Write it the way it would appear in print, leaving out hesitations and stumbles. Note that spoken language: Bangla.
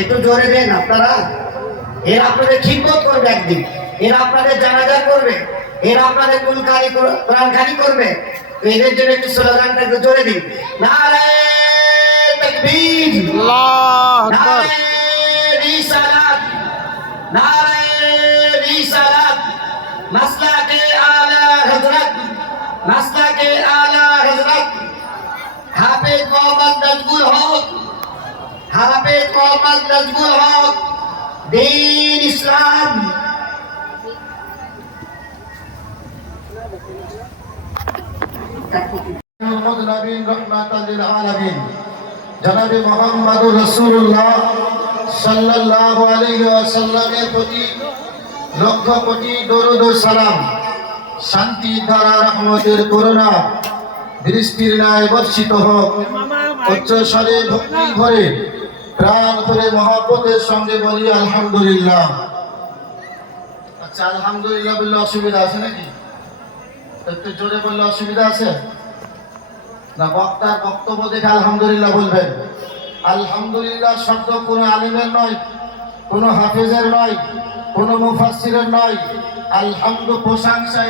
একটু জোরে দেন আপনারা। এরা আপনাদের খিদমত করবে, একদিন এরা আপনাদের জানাজা করবে, এরা আপনাদের কোরআনখানি করবে। তো এদের জন্য একটু স্লোগানটা একটু জোরে দিন। নারায়ে তাকবীর, আল্লাহু আকবার, নারায়ে রিসালাত, নারায়ে রিসালাত, মাসলাকে আলা হযরত, মাসলাকে আলা হযরত হাফেজ মোহাম্মদ নাজমুল হক, হাফেজ মোহাম্মদ নাজমুল হক, দ্বীন ইসলাম। নবীন রহমাতাল লিল আলামিন জনাবে মুহাম্মদুর রাসূলুল্লাহ সাল্লাল্লাহু আলাইহি ওয়াসাল্লামের প্রতি লক্ষ কোটি দরুদ ও সালাম, শান্তি ধারা রহমতের করুণা বৃষ্টির ন্যায় বর্ষিত হোক। উচ্চ স্বরে ভক্তি ভরে প্রাণ ভরে মহব্বতের সঙ্গে বলি আলহামদুলিল্লাহ। আচ্ছা, আলহামদুলিল্লাহ বললে অসুবিধা আছে নাকি? একটু জোরে বললে অসুবিধা আছে না? বক্তার বক্তব্য দেখে আলহামদুলিল্লাহ বলবেন। আলহামদুলিল্লাহ শব্দ কোনো আলিমের নয়, কোনো হাফেজের নয়, কোনো মুফাসসিরের নয়। আলহামদু প্রশংসা